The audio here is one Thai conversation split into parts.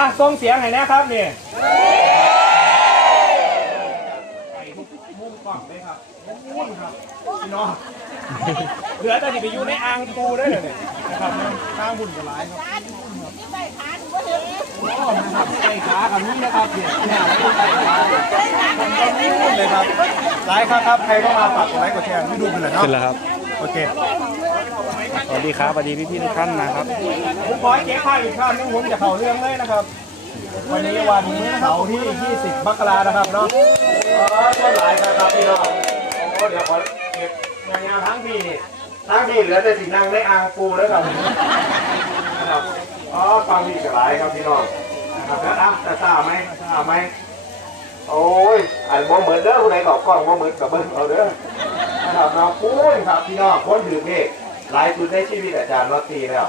อะส่งเสียงให้นะครับนี่ไปทุกมุมกล้องเลยครับมุ่นครับพี่น้องเหลือแต่ที่ไปอยู่ในอ่างปูได้เลยเนี่ยนะครับข้างบุญกับร้ายครับนี่ใบขาหนูก็เห็นโอ้นะครับไก่ขากับนี้นะครับเนี่ยเนี่ยไก่ขาผมก็มุ่นเลยครับร้ายครับครับใครก็มาฝากกดไลค์กดแชร์ให้ดูกันเลยเนาะขึ้นแล้วครับ โอเค สวัสดีครับสวัสดีพี่ๆทุกท่านนะครับ ผมขอให้เจ๊ข้าวอีกข้าวนึงผมจะเข่าเรื่องเลยนะครับ วันนี้วันเสาร์ที่ 20 มกรานะครับเนาะอ๋อต้นหลายครับพี่น้องโอ้เดี๋ยวขอเก็บงานทั้งพี่นี่ทั้งพี่เหลือแต่สินั่งได้อ่างปูแล้วครับนะครับอ๋อฟังพี่กับหลายครับพี่น้องนะครับแล้วอะแต่ทราบไหมทราบไหมโอ้ยอันบ่เหมือนเด้อผู้ใดตอบกล้องบ่เหมือนกับเบิ้งเอาเด้อนะครับเนาะพูดครับพี่น้องคนถือเลข หลายสุดในชีวิตอาจารย์ลอตตีแล้ว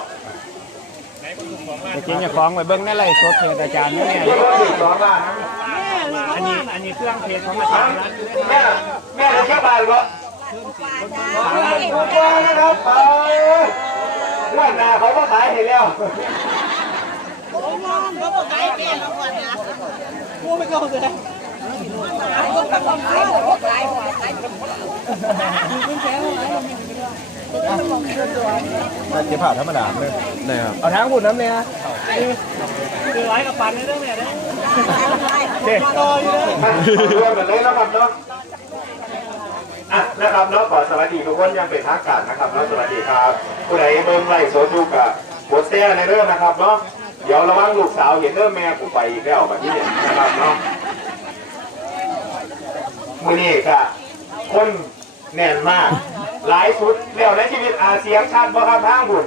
เมื่อกี้เนี่ยคล้องไปเบิ้งได้ไรสดเพจอาจารย์นี่เนี่ยเรียกว่าสิบสองล้านนะอันนี้อันนี้เครื่องเพจของอาจารย์นะแม่แม่เราแค่บาทวะสามหมื่นกว่านะครับไปวันหน้าเขาก็ขายให้แล้วผมมองเขาบอกไอ้แม่เราก่อนนะกูไม่เข้าใจ ก็ทำขายบอกขายบอกขายมันจะผ่าธรรมดาเลยนะครับเอาทั้งหุ่นน้ำเนี่ยคือไลฟ์กับปันในเรื่องเนี่ยนะเด็กต่ออยู่เลยรวมกันเลยนะครับเนาะอะนะครับเนาะขอสวัสดีทุกคนอยังเป็นทางการนะครับเนาะสวัสดีครับผู้ใดเบิ่งไลฟ์โซเชียลกับโพสเตอร์ในเรื่องนะครับเนาะเดี๋ยวระวังลูกสาวเห็นเรื่องแม่กูไปอีกแล้วแบบนี้นะครับเนาะ มือนี่ก็คนแน่นมาก หลายสุดแล้วในชีวิตอาเสียงชัดบ่ครับทางบุญ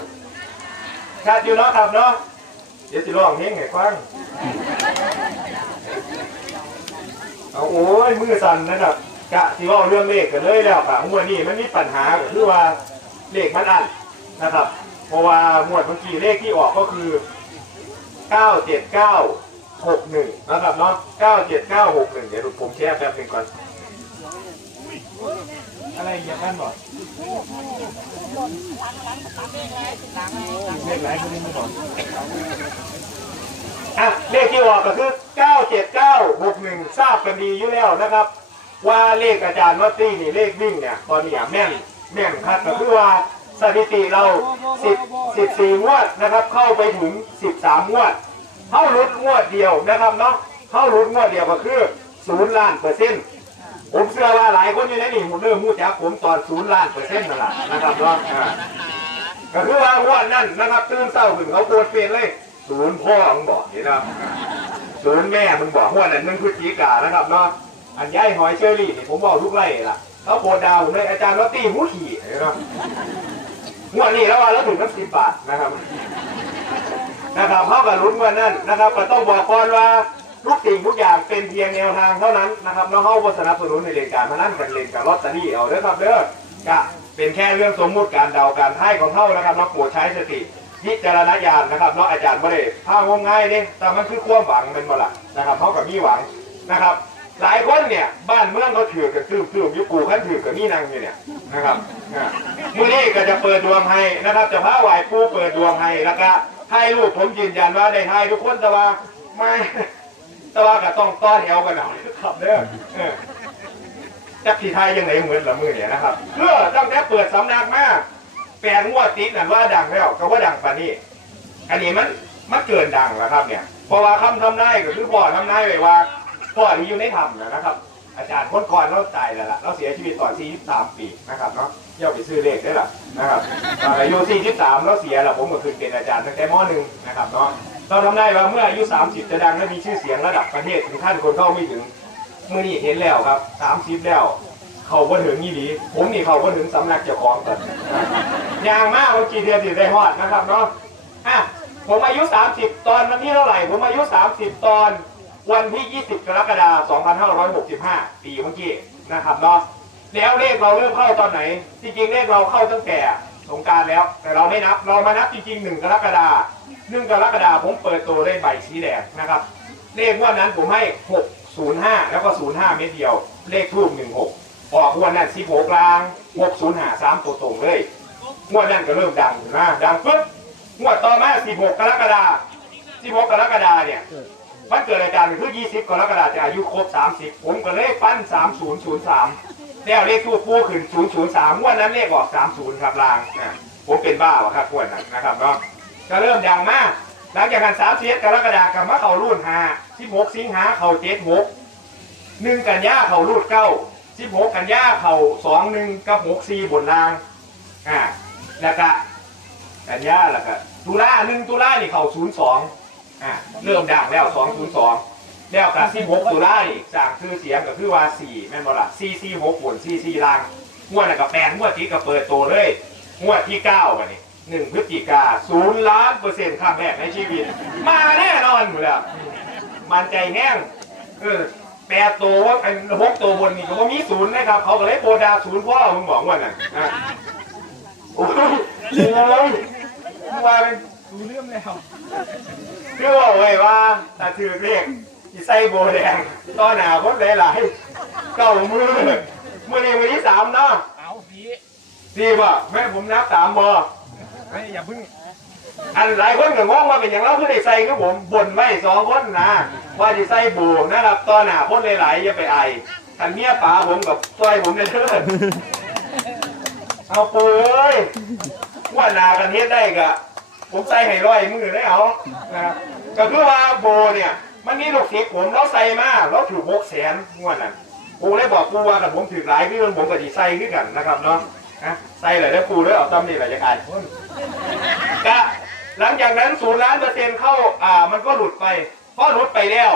ชัดอยู่เนาะครับเนาะเดี๋ยวสิร้องเพลงให้ฟังเอาโอ้ยมือสั่นนะครับกะที่ว่าเรื่องเลขกันเลยแล้วค่ะงวดนี้มันมีปัญหาก็คือว่าเลขมันอันนะครับ เพราะว่างวดเมื่อกี้เลขที่ออกก็คือ 97961 นะครับเนาะ97961 เดี๋ยวผมแชร์แป๊บหนึงก่อน อะไรอย่างนั้นบ่เลขหลายคนนี้ไม่บอกอะเลขที่ออกก็คือ 97961 ทราบกันดีอยู่แล้วนะครับ ว่าเลขอาจารย์วัตตี้นี่เลขวิ่งเนี่ยตอนนี้อะแม่นแม่นครับก็คือว่าสถิติเรา 10 14งวดนะครับ เข้าไปถึง 13 งวด เข้ารุดงวดเดียวนะครับเนาะเข้ารุดงวดเดียวก็คือศูนย์ล้านเปอร์เซ็นต์ ผมเชื่อว่าหลายคนอยู่ในนี่ผมเริ่มมู้จักผมตอนศูนย์ล้านเปอร์เซ็นต์นั่นแหละนะครับเนาะอ่าก็คือว่างวดนั้นนะครับตื่นเศร้าขึ้นเขาโกรธเปลี่ยนเลยศูนย์พ่อมึงบอกเห็นไหมศูนย์แม่มึงบอกงวดนั้นมึงคือจีกานะครับเนาะอันย้ายหอยเชอรี่นี่ผมบอกทุกไร่ล่ะเขาโกรธดาวผมเลยอาจารย์ลอตตี้หูขี่เห็นไหมงวดนี้แล้วว่าแล้วถึงนับสิบบาทนะครับนะครับเขากับลุ้นวันนั้นนะครับก็ต้องบอกก่อนว่า ทุกสิ่งทุกอย่างเป็นเพียงแนวทางเท่านั้นนะครับน้องเขาบสนับสนุนในเรื่องการมานั่นกันเล่นกับลอตเตอรี่เอาเด้อครับเด้อก็เป็นแค่เรื่องสมมุติการเดาการให้ของเขานะครับน้องโปรดใช้สติพิจารณญาณนะครับน้องอาจารย์บ่ได้พางมง่ายเนี่ยแต่มันคือความหวังเป็นบ่ละนะครับเขากับมีหวังนะครับหลายคนเนี่ยบ้านเมืองเขาถือกันซื้อซื้อยุกูขั้นถือกับมีนางอยู่เนี่ยนะครับมื้อนี้ก็จะเปิดดวงให้นะครับจะพาไหวปูเปิดดวงให้แล้วก็ให้ลูกผมยืนยันว่าได้ให้ทุกคนแต่ว่าไม่ แต่ว่าก็ต้องต้อนแถวกันหน่อยครับเด้อเออจักสีไทยยังไงเหมือนละมือเนี่ยนะครับเพื่อตั้งแต่เปิดสำนักมาแปลงงวดติดนั่นว่าดังแล้วก็ว่าดังปานนี้ อันนี้มันมันเกินดังแล้วครับเนี่ยเพราะว่าคำทำนายก็คือพ่อทำนายไว้ว่าพ่อที่อยู่ในธรรมนะครับ อาจารย์คนก่อนเราตายแล้วล่ะเราเสียชีวิตตอน43ปีนะครับเนาะเย่าไปซื้อเลขได้ล่ะนะครับตอนอายุ43เราเสียแล้วผมก็คือเป็นอาจารย์ตั้งแต่ม .1 นะครับเนาะ เราทำได้ว่าเมื่ออายุ 30 จะดังและมีชื่อเสียงระดับประเทศถึงขั้นคนเข้าไม่ถึงเมื่อนี้เห็นแล้วครับ 30 แล้ว เขาก็ถึงยี่หลีผมนี่เขาก็ถึงสำนักเจ้าของกันยางมากเมื่อกี้เดือนที่ได้ฮอดนะครับเนาะอะผมอายุ 30 ตอนวันที่เท่าไหร่ ผมอายุ 30 ตอนวันที่ 20 กรกฎาคม 2565 ปีเมื่อกี้นะครับเนาะแล้วเลขเราเริ่มเข้าตอนไหน จริงๆเลขเราเข้าตั้งแต่สงการแล้ว แต่เราไม่นับ เรามานับจริงๆ 1 กรกฎาคม 1กรกฎาคมผมเปิดตัวได้ใบสีแดงนะครับ เลขวันนั้นผมให้ 605 แล้วก็ 05 เม็ดเดียว เลขทูบ16 ออกงวดนั้น16กลาง 605 3ตัวตรงเลยงวดนั้นก็เริ่มดังนะดังปุ๊บงวดต่อมา 16 กรกฎาคม16 กรกฎาคมเนี่ยวันเกิดอาจารย์คือ 20 กรกฎาคมจะอายุครบ 30 ผมก็เลยปั้น 3003 แล้วเลขทูปปูขึ้น 003งวดนั้นเลขออก 30 ครับลางอะผมเป็นบ้าวะครับงวดนั้นนะครับเนาะ ก็เริ่มดังมาก หลังจากนั้น31กรกฎาคมมาเขารุ่น5 16สิงหาเข้า76หกหนึ่งกันยาเขารูดเก้าสิบหกกันยาเขาสองหนึ่งกับหกสี่บนรางอ่าแล้วก็กันยาแล้วก็ตุลาหนึ่งตุลานี่เขาศูนย์สองอ่าเริ่มดังแล้วสองศูนย์สองแล้วก็สิบหกตุลานี่สั่งคือเสียงก็คือว่าสี่แม่นบ่ล่ะสี่สี่หกบนสี่สี่รางงวดน่ะก็แปลงงวดที่ก็เปิดโตเลยงวดที่เก้ากันนี่ หนึ่งพฤศจิกาศูนย์ล้านเปอร์เซ็นต์ข้ามแรกในชีวิต มาแน่นอนอยู่แล้ว มันใจแห้งเออแปดตัวว่าเป็นหกตัวบนนี่ก็ว่ามีศูนย์นะครับ เขาก็เลยโปรดาศูนย์พ่อมึงบอกว่าน่ะอะโอ้ยเจ๋งเลยว่าเป็นรู้เรื่องแล้วคือบอกไว้ว่าแต่ถือเรียกที่ใส่โบแดงต้อนหนาคนหลายๆเก้ามือมือนี้มือที่สามเนาะเอาผีดีป่ะแม่ผมนับสามบ่เอย่าเพิ่งอันหลายคนก็งงว่าเป็นอย่างเราเพื่อได้ใส่คือผมบ่นไว้สองคนนะว่าจะใส่โบนะครับตอนหนาคนหลายๆอย่าไปไออันเนี้ยป๋าผมกับซอยผมเนี่ยเถิดเอาปูเอ้ยว่านากันเฮ็ดได้กะผมใส่ให้ร้อยมือได้เอานะครับก็คือว่าโบเนี่ย มันมีลูกศิษย์ผมเราใส่มาเราถือหกแสนงวดนั้นปูเลยบอกปูว่ากับผมถือหลายคือผมกับดีใส่คือกันนะครับเนาะใส่เลยแล้วปูเลยเอาตำนี่แหละจะกลาย ก็หลังจากนั้นศูนย์ล้านเปอร์เซ็นต์เข้าอ่ามันก็หลุดไปพอหลุดไปแล้ว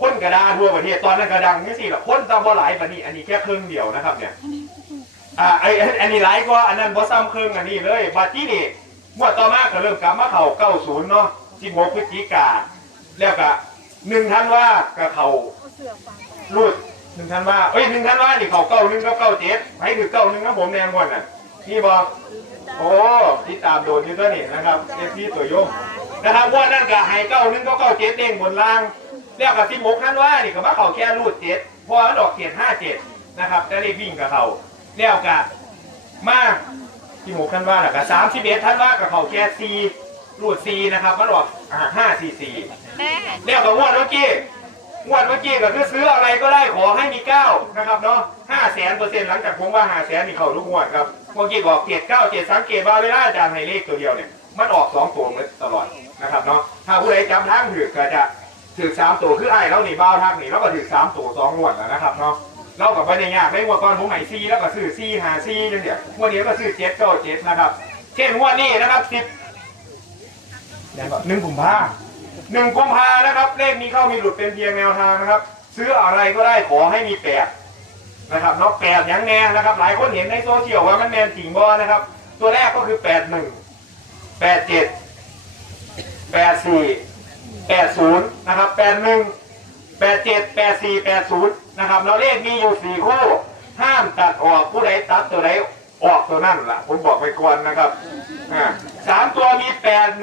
คนกระดาทั่วประเทศตอนนั้นกระดังนี่สิละคนจำว่หลายปานนี้อันนี้แค่ครึ่งเดียวนะครับเนี่ยอ่าไออันนี้หลายกว่าอันนั้นบอซ้ำครึ่งอันนี้เลยบัดที่นี่งวดต่อมาก็เริ่มกลับมาเข่าเก้าศูนย์เนาะ16พฤศจิกาแล้วก็หนึ่งท่านว่าก็เข่ารูดหนึ่งท่านว่าเอ้ยหนึ่งท่านว่านี่เข่าเก้าหนึ่งกับเก้าเจ็ดให้ถือเก้าหนึ่งนะผมแนงก่อนน่ะนี่บอก โอ้ที่ตามโดนอยู่ตัวนี้นะครับเอฟซีตัวโยงนะครับงว่านั่นก็ให้เก้าหนึ่งก็เก้าเจ็ดเด้งบนล่างแล้วกับที่มกท่านว่านี่ก็มาเข่าแค่รูดเจ็ดเพราะว่าดอกเจ็ดห้าเจ็ดนะครับแต่เลขวิ่งกับเขาแล้วกับมาที่มกท่านว่าน่ะกับสามสิบเอ็ดท่านว่ากับเขาแค่ซีรูดซีนะครับมันออกห้าสี่สี่แม่แล้วกับงวดเมื่อกี้งวดเมื่อกี้ก็คือซื้ออะไรก็ได้ขอให้มีเก้านะครับเนาะห้าแสนเปอร์เซ็นต์หลังจากผมว่าห้าแสนนี่เขาทุกงวดครับ เมื่อกี้บอกเจ็ดเก้าเจ็ดสังเกตว่าเวลาอาจารย์ให้เลขตัวเดียวเนี่ยมันออกสองตัวเลยตลอดนะครับเนาะถ้าผู้ใดจำทางถือก็จะถือสามตัวคือไอ้แล้วนี่บ้าทักนี่แล้วก็ถือสามตัวสองงวดแล้วนะครับเนาะเรากับไปในยากได้งวก่อนผมไหนซีแล้วก็ซื้อซีหาซีจังเดียวงวดนี้ก็ซื้อเจ็ดเก้าเจ็ดนะครับเช่นงวนี้นะครับสิบหนึ่งกุมภาหนึ่งกุมภานะครับเลขมีเข้ามีหลุดเป็นเพียงแนวทางนะครับ ซื้ออะไรก็ได้ขอให้มีแปด นะครับเนาะแปดยังแน่นะครับ หลายคนเห็นในโซเชียลว่ามันแมนจริงบ่นะครับ ตัวแรกก็คือแปดหนึ่งแปดเจ็ดแปดสี่80นย์นะครับ81 87 84 80นย์นะครับเราเลขมีอยู่4คู่ ห้ามตัดออกผู้ใดตัดตัวใดออกตัวนั่นล่ะ ผมบอกไปก่อนนะครับอ่าสามตัวมี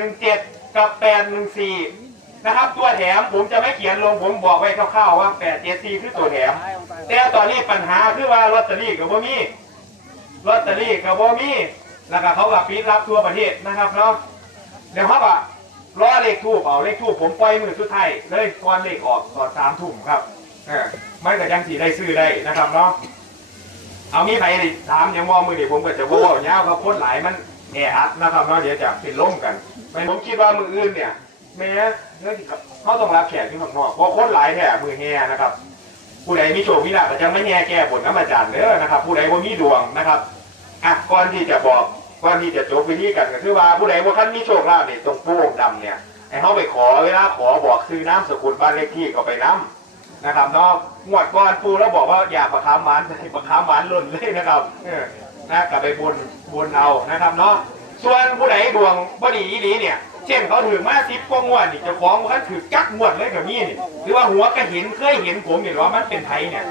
817กับ814นะครับตัวแถมผมจะไม่เขียนลงผมบอกไว้คร่าวๆว่า874คือตัวแถม แต่ตอนนี้ปัญหาคือว่าลอตเตอรี่กับบ่มีลอตเตอรี่กับบ่มีแล้วก็เขากับปิดรับทั่วประเทศนะครับเนาะเดี๋ยวครับอะรอเลขทูบเอาเลขทูบผมปล่อยมือสุดท้ายเลยก่อนเลขออกตอนสามทุ่มครับเออไม่ก็ยังสีได้ซื้อได้นะครับเนาะเอามีใครถามยังมองมือนี่ผมก็จะว่าเนี้ยครับโคตรหลายมันแออัดนะครับเนาะเดี๋ยวจะเป็นล่มกันไม่ผมคิดว่ามืออื่นเนี่ย แม้เนื่องจากเขาต้องรับแขกที่ข้างนอกเพราะคตรหลายแท้มือแห่นะครับ ผู้ใดมีโชคมีลาภก็จะไม่แง่แก้บนน้ำอาจารย์เด้อนะครับ ผู้ใดว่ามีดวงนะครับอะก่อนที่จะบอกก่อนที่จะจบวิธีกันก็คือว่าผู้ใดว่าท่านมีโชคลาภเนี่ยตรงโป้งดำเนี่ยให้เขาไปขอเวลาขอบอกซื้อน้ำสกุลบ้านเลขที่ก็ไปน้ำนะครับเนาะงวดก่อนปูแล้วบอกว่าอย่าประคามหวานให้ประคามหวานหล่นเลยนะครับนะกลับไปบนบนเอานะครับเนาะส่วนผู้ใดดวงบ่ดีอีหลีเนี่ย เช่นเขาถือมาสิบกว่างวดนี่เจ้าของเขาถือจักงวดเลยกับนี่นี่หรือว่าหัวก็เห็นเคยเห็นผมเห็นว่ามันเป็นไทยเนี่ย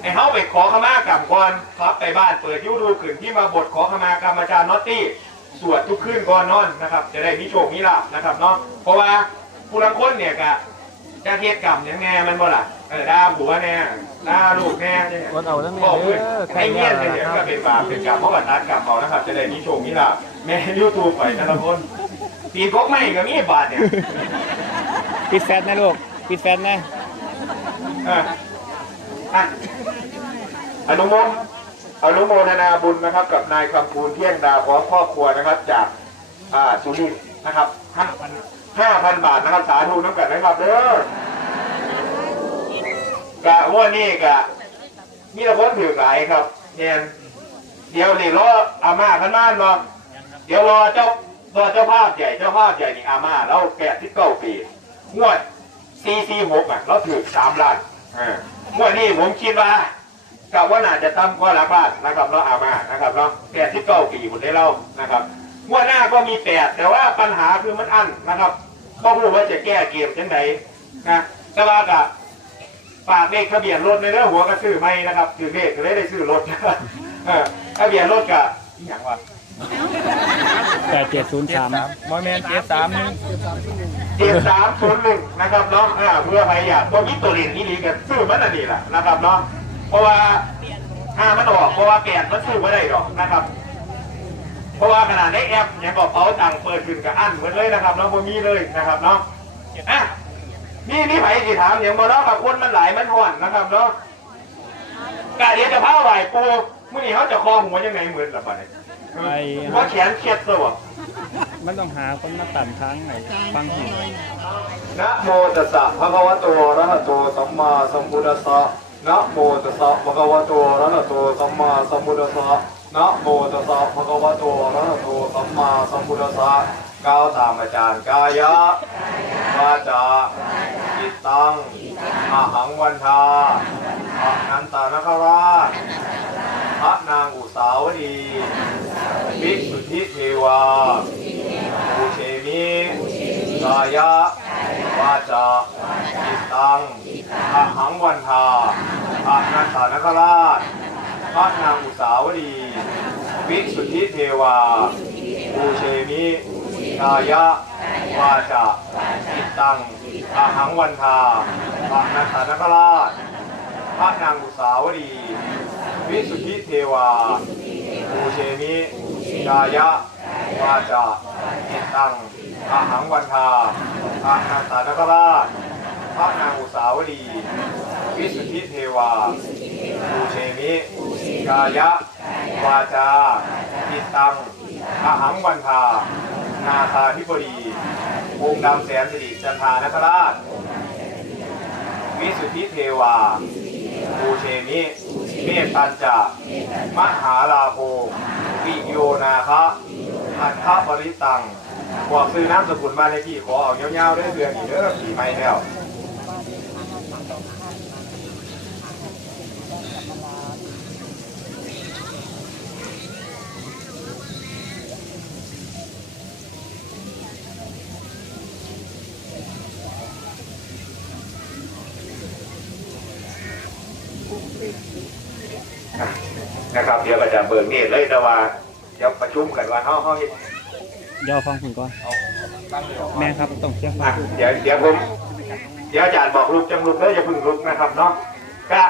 ไอ้เขาไปขอขมากรรมก่อนครับไปบ้านเปิดยูทูบขึ้นที่มาบทขอขมากรรมอาจารย์นอตตี้สวดทุกคืนก่อนนอนนะครับ จะได้มีโชคมีลาภนะครับเนาะเพราะว่าผู้ลังคนเนี่ยกะจะเทียดกรรมเนี่ยแน่มันบ่ล่ะเออด่าผัวแน่ด่าลูกแน่เนี่ยกดเอาแล้วแม่บอกเด้เพื่อนอใครให้เนี่เงี้ยยเนี่ยก็เป็นบาปเป็นกรรมเพราะว่าตัดกรรมเอานะครับ จะได้มีโชคมีลาภแม่ยูทูบไปแต่ละคน ตีนกกไม่ก็มีบาทเนี่ยปิดแฟนนะลูกปิดแฟนนะเอออะอนุโมทอนุโมทนาบุญนะครับ กับนายคำคูณเที่ยงดาวพร้อมครอบครัวนะครับ จากอ่าสุรินทร์นะครับห้าพันห้าพันบาทนะครับสาธุน้ำกันนะครับเด้อกะว่านี่กะมีแต่คนถือหลายครับเนี่ยเดี๋ยวนี่รออาม่าขันม่านมาเดี๋ยวรอเจ้า รอเจ้าภาพใหญ่เจ้าภาพใหญ่นี่อาม่าเราแปดสิบเก้าปีงวดซีซีหกอะเราถือสามล้านเอองวดนี้ผมคิดว่ากับว่าน่าจะตั้มก็หลักล้านนะครับเนาะอามานะครับเนาะแปดสิบเก้าปีผมได้เล่านะครับงวดหน้าก็มีแปดแต่ว่าปัญหาคือมันอั้นนะครับก็พูดว่าจะแก้เกมจังไดนะแต่ว่ากับฝากเลขทะเบียนรถในเรื่องหัวก็ซื้อไม่นะครับถือเลขก็เลยได้ซื้อรถเออทะเบียนรถกับอหย่างวะ แปดเจ็ดศูนย์สามบอแมนเจ็ดสามหนึ่งเจ็ดสามศูนย์หนึ่งนะครับเนาะอ่าเพื่อใครอยากตัวมิตรตัวเรียนนี่ดีกันซื้อมันอันนี้แหละนะครับเนาะเพราะว่าถ้ามันออกเพราะว่าแปดมันซื้อไม่ได้หรอกนะครับ เพราะว่าขนาดในแอปยังบอกเป๋าตังค์เปิดขึ้นกับอันเหมือนเลยนะครับเนาะบ่มีเลยนะครับเนาะอะนี่นี่ไผสิถามอย่างบ่เนาะกับคนมันหลายมันห่อนนะครับเนาะกะเดี๋ยวจะพาไหวปูมื้อนี้เขาจะคอหัวยังไงเหมือนล่ะบัดนี้เออว่าแขนเครียดซะวะมันต้องหาคนมาตัดทางไหนฟังหูนะโมตัสสะภะคะวะโตอะระหะโตสัมมาสัมพุทธัสสะนะโมตัสสะภะคะวะโตอะระหะโตสัมมาสัมพุทธัสสะนะโมตัสสะภะคะวะโตอะระหะโตสัมมาสัมพุทธัสสะก้าวตามอาจารย์กายะวาจาจิตตังอาหังวันทาอะนันตานคราชพระนางอุสาวดี วิสุทธิเทวาภูเชมิกายะวาจาจิตตังอหังวันทาอะนันตานคราชพระนางอุสาวดี วิสุทธิเทวาภูเชมิกายะวาจาจิตตังอหังวันทาอะนันตานคราชพระนางอุสาวดี วิสุทธิเทวาภูเชมิ กายะวาจาจิตตังอาหังวันทาอานันตานคราชพระนางอุสาวดี วิสุทธิเทวาภูเชมิกายะ วาจาจิตตังอาหังวันทานาคาธิบดีองค์ดำแสนสิริจันทานคราช วิสุทธิเทวาภูเชมิเมตตัญจามหาลาโภ วิโยนาคะอัฏฐบริตังบอกซื้อน้ำสกุลบ้านเลขที่ขอเอาเงี้ยวๆได้เดือนอีกเด้อปีใหม่แล้ว นะครับเดี๋ยวอาจารย์เบิกเนตรเลยแต่ว่าเดี๋ยวประชุมกันว่าเฮาเฮาเฮ็ดเดี๋ยวฟังหูก่อน แม่ครับต้องเชื่อฟัอะงเดี๋ยวเดี๋ยวผมเดี๋ยวอาจารย์บอกลูกจังลุกเด้ออย่าเพึ่งลุกนะครับเนาะก็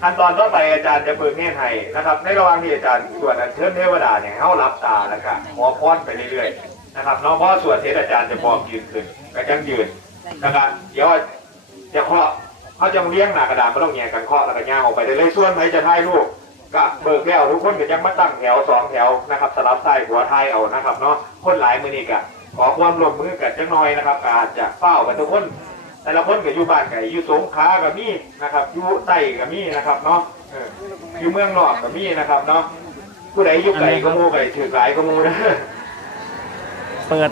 ขั้นตอนต่อไปอาจารย์จะเบิกเนตรให้นะครับ ในระหว่างที่อาจารย์สวดอัญเชิญเทวดาเนี่ยเฮารับตาแล้วก็ขอพรไปเรื่อยๆนะครับเนาะเพราะสวดเทศอาจารย์จะบอกยืนขึ้นก็จังยืนนะครับเดี๋ยว จะเคาะเขาจะเลี้ยงหน้ากระดานไม่ต้องแยกกันเคาะแล้วก็ย่างออกไปเรื่อยๆส่วนใครจะถ่ายรูป ก็เบิกแล้วทุกคนก็ยังมาตั้งแถวสองแถวนะครับสลับซ้หัวไทยเอานะครับเนาะคนหลายมือนี่กะขอความร่วมมือกันจังน่อยนะครับก็อาจจะเฝ้ากันทุกคน แต่ละคนก็อยู่บ้านไก่อยู่สงขลากับมีนะครับอยู่ใต้กับมีนะครับเนาะอยู่เมืองนอกกับมีนะครับเนาะผู้ใดอยู่ไก่ก็มูไก่ถือหลายก็มูนะเปิด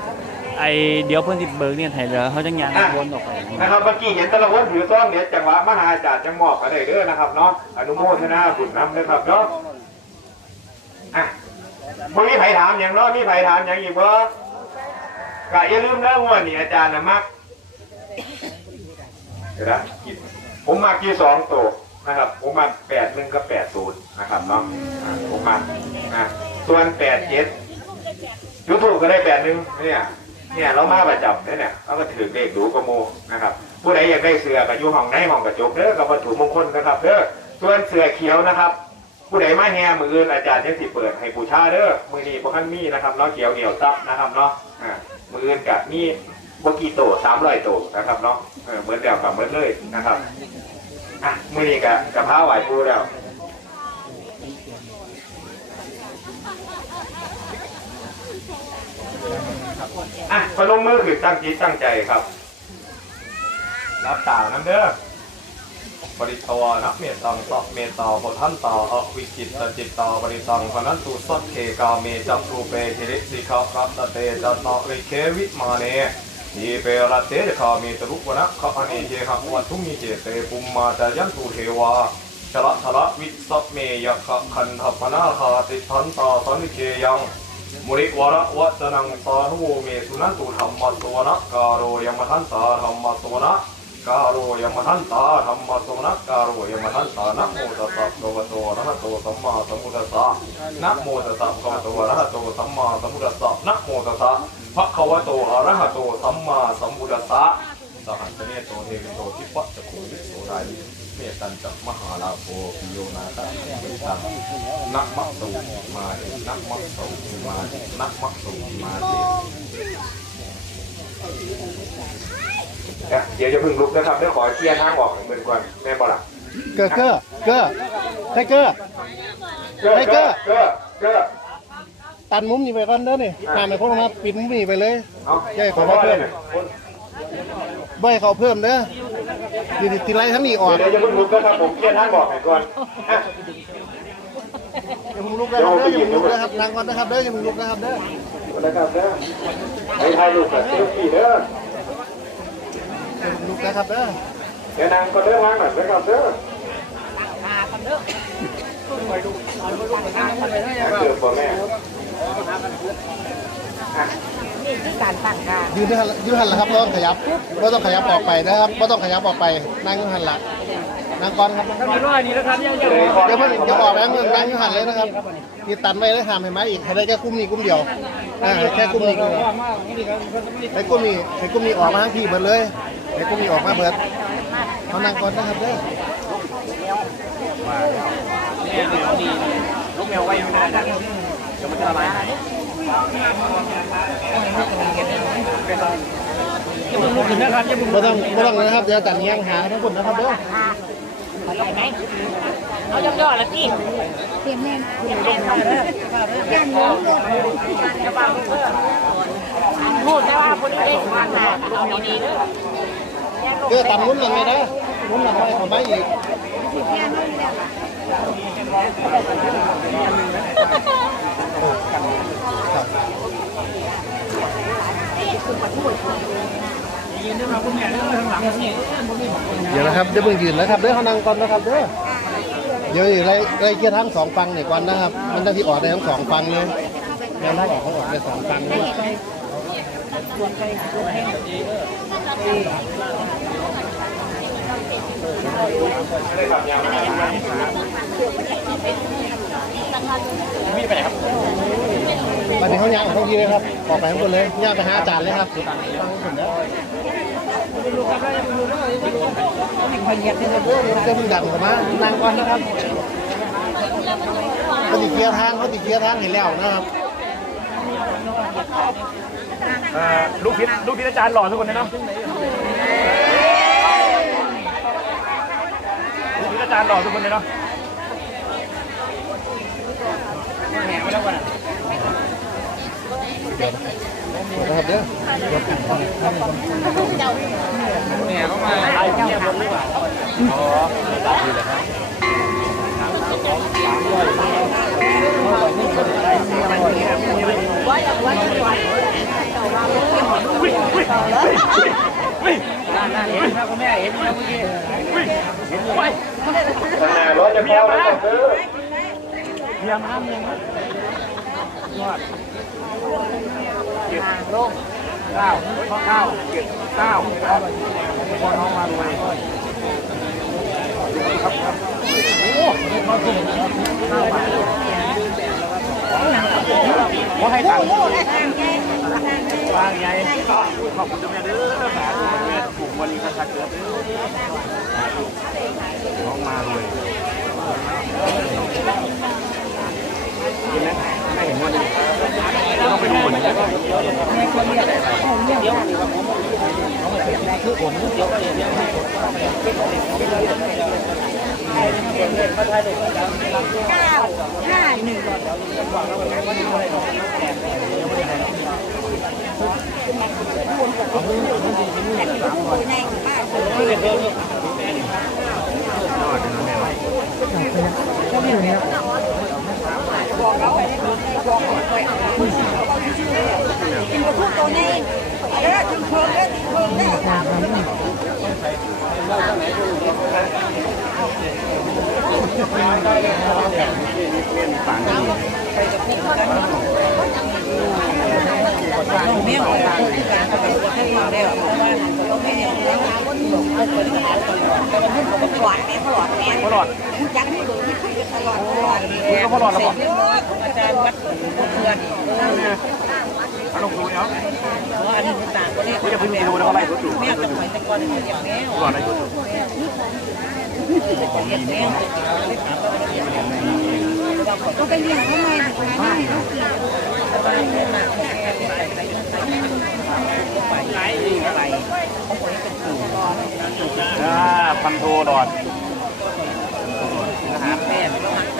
ไอเดี๋ยวเพิ่นสิเบิกเนี่ยไทยเดี๋ยเขาจะยางวนออกไปนะครับเมื่อกี้เห็นต่ละคนถือซ่องเนี่ยจังหวะมหาอาจารย์จังมอบกันได้เด้อนะครับเนาะอนุโมทนาบุญนำนะครับเนาะอะพวกนี้ไผถามอย่างเนาะมีไผถามอย่างอีกบ่ก็อย่าลืมนะงวดนี้อาจารย์นะมักเดี๋ยวนะผมมากี่สองตัวนะครับ ผมมาแปดหนึ่งกับแปดศูนย์นะครับเนาะผมมานะส่วนแปดเจ็ดยูทูบก็ได้แปดหนึ่งเนี่ย เนี่ยเรามาประจำเนี่ยเนี่ยเราก็ถือเลขดูกระโมนะครับผู้ใดอยากได้เสือกับยูห้องในห้องกระจกเด้อกับวัตถุมงคลนะครับเด้อส่วนเสือเขียวนะครับ ผู้ใดมาแห่มืออื่นอาจารย์ยังสิเปิดให้บูชาเด้อมือนี้พวกท่านมีนะครับเนาะเขียวเหนียวซับนะครับเนาะมืออื่นกับมีบกีโตสามร้อยโตนะครับเนาะเหมือนเดียวกับเหมือนเลยนะครับอะมือนี้กับกับพ้าไหวปูแล้ว อะพนมมือคือตั้งจิตตั้งใจครับ รับตาน้ำเด้อปริตวานะเมตังสะเมตตาปทันตาอวิจิตตจิตตาปริตังพนันตุสัตเคกาเมจักรูเปหิริสิกาคัตตเตจัตตริเควิมาเนยีเปรตเตจคามีตรุกวนะขะอเนเจหะวัตถุมิเจเตปุมมาจายันตุเทวาชละทละวิสัพเมยะขะคันทพนาคาติทันตาสันนิเคยัง มุริวระวัจนังสาธุเมสุนันตุธรรมะสวนะกาโรยมทันตาธรรมะสวนะกาโรยมทันตาธรรมะสวนะกาโรยมทันตานะโมตัสสะภะคะวะโตอะระหะโตสัมมาสัมพุทธัสสะนะโมตัสสะภะคะวะโตอะระหะโตสัมมาสัมพุทธัสสะนะโมตัสสะภะคะวะโตอะระหะโตสัมมาสัมพุทธัสสะ สหัสเนโตเทวิโตทิปะจะโควิโสดายเมตันจะมหาลาโภปิโยนาตะเมตังนะมะตุมาเอนะมะตุมาเอนะมะตุมาเเดี๋ยวจะพึ่งลุกนะครับเดี๋ยวขอเคลียร์ทางออกให้มือก่อนแม่บอล่ะเกอเกอเกอไทเกอร์เก้อเก้เก้อเก้อเก้อตัดมุมนี่ไปก่อนเด้อนี่ตามไปพวกมาปิดมุมนี่ไปเลยเอาใหญ่ขอมาเพิ่ม บ่ให้เขาเพิ่มเด้อดีดีทีไรทั้งนี้ออกเดี๋ยวจะพึ่งลุกนะครับผมเคลียร์ทางออกให้ก่อนอะอย่าเพิ่งลุกนะครับเด้ออย่าเพิ่งลุกนะครับนั่งก่อนนะครับเด้ออย่าเพิ่งลุกนะครับเด้อนะครับเด้อให้ถ่ายรูปกับเซลฟี่เด้ออย่าเพิ่งลุกนะครับเด้อเดี๋ยวนางก็เด้อวางหน่อยนะครับเด้ออะเกือบบ่แม่ อะนี่คือการตั้งการยืนด้วยหันยืนหันละครับไม่ต้องขยับไม่ต้องขยับออกไปนะครับไม่ต้องขยับออกไปนั่งยืนหันหลังนั่งก่อนครับร้อยนี่นะครับยังยังเดี๋ยวเพิ่งเดี๋ยวออกแล้วเพิ่งนั่งยืนหันเลยนะครับที่ตันไว้ได้ทำเห็นไหมอีกให้ได้แค่กลุ่มนี้กลุ่มเดียวอ่าแค่กลุ่มนี้กลุ่มเดียวไอ้กุ้มนี่ไอ้กุ้มนี่ออกมาทั้งพี่เบิดเลยไอ้กุ้มนี่ออกมาเบิดเขานั่งก่อนนะครับเด้อลูกแมวไว้ไม่ได้นะเดี๋ยวมันจะละลายยังมึง ลุกขึ้นนะครับยังมึงไม่ต้องไม่ต้องนะครับเดี๋ยวจัดเงี้ยงหาทั้งคนนะครับเด้ออะไรไหมเอาย่อๆแล้วพี่เตรียมแม่ย่างหมูจะฟังเพื่อพูดแต่ว่าคนนี้ได้ทางหน้าเอาดีๆเด้อเด้อตัดมุ้นหนึ่งเลยนะมุ้นหนึ่งไว้ของไม้อีก เดี๋ยวนะครับเดี๋ยวเพิ่งยืนนะครับเด้อเขานั่งก่อนนะครับเด้อเดี๋ยวไล่ไล่เกียร์ทั้งสองฟังเนี่ยก่อนนะครับ มันจะที่ออกได้ทั้งสองฟังเลยแม่นถ้าออกเขาออกได้สองฟังเลยไม่ได้ขับยางมานครับ ตอนนี้เขาย่างเขาทีเลยครับออกไปข้างบนเลยย่างไปหาอาจารย์เลยครับฟังผมนะจะพึ่งดังกันมานั่งก่อนนะครับเขาติดเกียร์ทางเขาติดเกียร์ทางเห็นแล้วนะครับลูกพิษลูกพิษอาจารย์หล่อทุกคนเลยเนาะลูกพิษอาจารย์หล่อทุกคนเลยเนาะ นะครับเด้อเนี่ยเขามาไอ้เงี้ยบนหรือเป ล่าอ๋อว่าอย่างว่าวเห็นนะคุณแม่เห็นนะเมื่อกี้เห็นไว้ข้างหน้ารถจะพอนะครับเด้อพยายามห้ามเลยนะนวดเจ็ดลงเก้าข้อเก้าเจ็ดเก้าครับพอน้องมาดูครับครับโอ้เขาเก่งนะครับห้าบาทว่าให้ตังค์วางไงขอบคุณเจ้าแม่เด้อสาธุแม่ถูกวันนี้คันเกิดเด้อน้องมาเลยเห็นไหม ไม่เห็นว่าต้องไปดูคนเก้า ห้าหนึ่งหลอดแม่หลอดแม่ตลอดยักษ์ที่ดูที่ คุยกันตลอดตลอดคุณก็พอหลอดแล้วบอกอาจารย์วัดเพื่อนอาลงดูเนาะอันนี้ต่างก็เรียกจะเพิ่งไปดูแล้วก็ไล่รถอยู่แม่กับหอยตะกอนอย่างแม่ก่อนนะชุดก็ไปเลี้ยงเขาไงอ่าพันโทหลอดหาแป้ง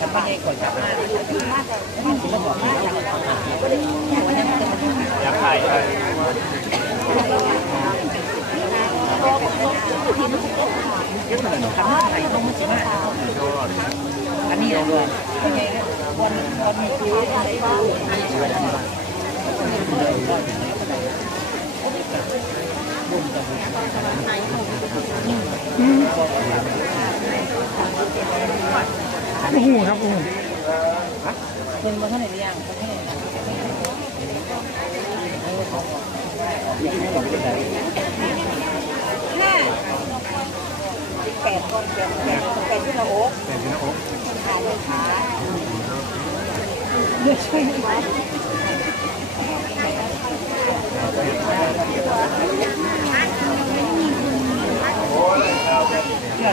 หาแป้ง อยากถ่าย อันนี้เลยวันวันนี้คือ โอ้โหครับโอ้โหเป็นมาเท่าไหร่หรือยังเท่าไหร่ห้าแปดก้อนแปดแปดแปดที่เราโอ๊กแต่ที่หน้าอกขาเลยขายเลยช่วยไหม แ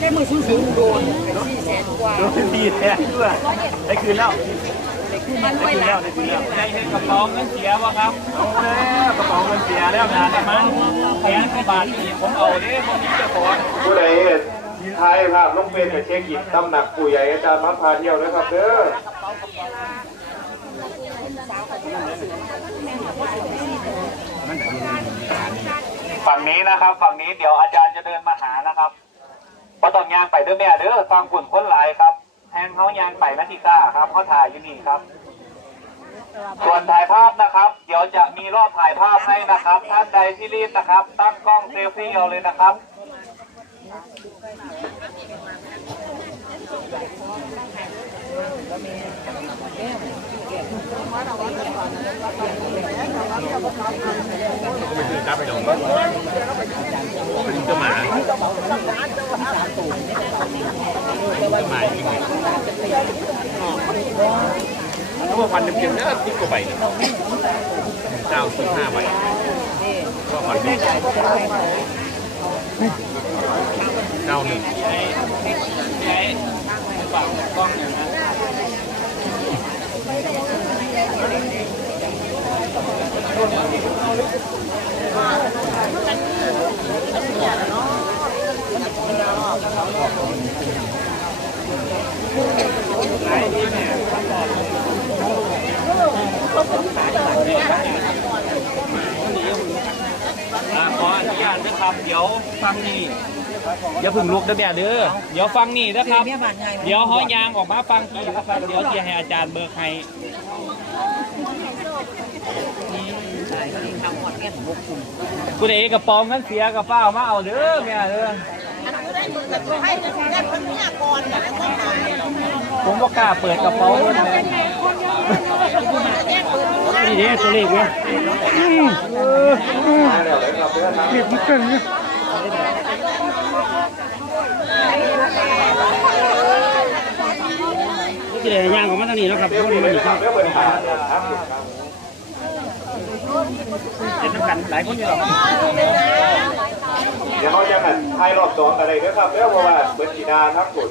ค่มือสูงสูงโดนสี่แสนกว่าโดนดีแท้ด้วยได้คืนแล้ว มันได้ไม่คืนรัแล้บวได้คืนแล้วกระเป๋าเงินเสียวะครับเอาแล้วกระเป๋าเงินเสียแล้วงานแต่มันแขนบาทนี่ผมเอาเด้คนนี้จะขอผู้ใดท้ายภาพน้องเป็นกับเช็คอินตำหนักปู่ใหญ่อาจารย์มัพาเที่ยวนะครับเด้อฝั่งนี้นะครับ ฝั่งนี้เดี๋ยวอาจารย์จะเดินมาหานะครับก็ต้องยางไปเด้อแม่เด้อฟังขุ่นค้นหลายครับแทนเขายางไปนาทิก้าครับเขาถ่ายอยู่นี่ครับ ส่วนถ่ายภาพนะครับ เดี๋ยวจะมีรอบถ่ายภาพให้นะครับ ท่านใดที่รีบนะครับ ตั้งกล้องเซลฟี่เอาเลยนะครับเขาบ อกพันเดียวเนี่ยติ๊กว่าใบเนี่ยเจ้าสิบห้าใบก็พันนี้เจ้าหนึ่งกล้องเนี่ยนะ ขออนุญาตด้วยครับครับ เดี๋ยวฟังนี่อย่าเพึ่งลุกเด้อแม่เด้อเดี๋ยวฟังนี่นะครับ เดี๋ยวห้อยยางออกมาฟังกี่นะครับ เดี๋ยวจะให้อาจารย์เบิกให้กูเอกระป๋องกันเสียกระเป๋ามาเอาเด้อแม่เด้อผมบ่กล้าเปิดกระเป๋าเลย นี่เด้ตัวเลขเนี่ยที่ได้ย่างออกมาทางนี้แล้วครับพวกนี้มันอีกครับเรื่องบริหารครับเป็นน้ำกันหลายคนอยู่หรอกเดี๋ยวเขาจะกันให้รอบสองอะไรด้วยครับเรื่องเพราะว่าเบิร์ดสีดาทั้งสุด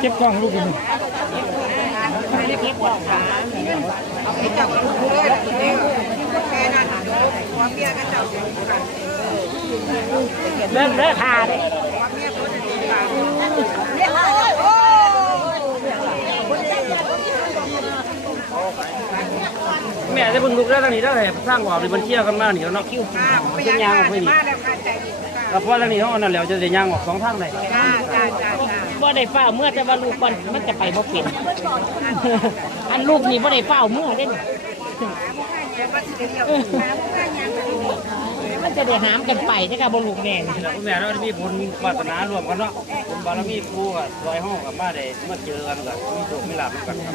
เก็บกล้องลูกนี่เริ่มเลิกทาเลยแม่ได้เพิ่งลุกแล้วทางนี้ได้เลยสร้างหวาเป็นเชี่ยวกันมาหนิแล้วเนาะเป็นยางออกไปนี่ แล้วพอทางนี้เขาเอานั่นแล้วจะได้ยางออกสองทางเลยบ่ได้เฝ้าเมื่อแต่ว่าลูกก่อนมันจะไปบ่เป็น อันลูกนี่บ่ได้เฝ้าเมื่อเด้นมันจะได้หามกันไปใช่ค่ะบ่ลูกแม่นี่แล้วแม่เราได้มีบุญวาสนารวมกันเนาะบุญบารมีครูกับซอยห้องกับมาได้มาเจอกันกับมีโชคมีลาภกันครับ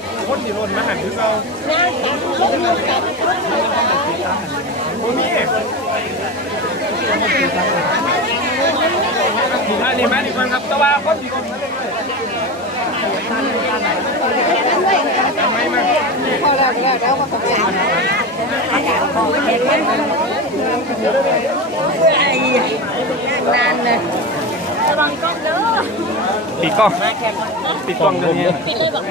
วเดี๋ยวเดี๋ยวเดี๋ยวไปงานเขาเด็กคนที่รนมาหันคือเราโอ้มีดีมากดีมากดีคนครับแต่ว่าคนที่รนมาเลยไม่ไม่นานเลยปิดกล้องปิดกล้องเลยวนี้ปิดเลยบอก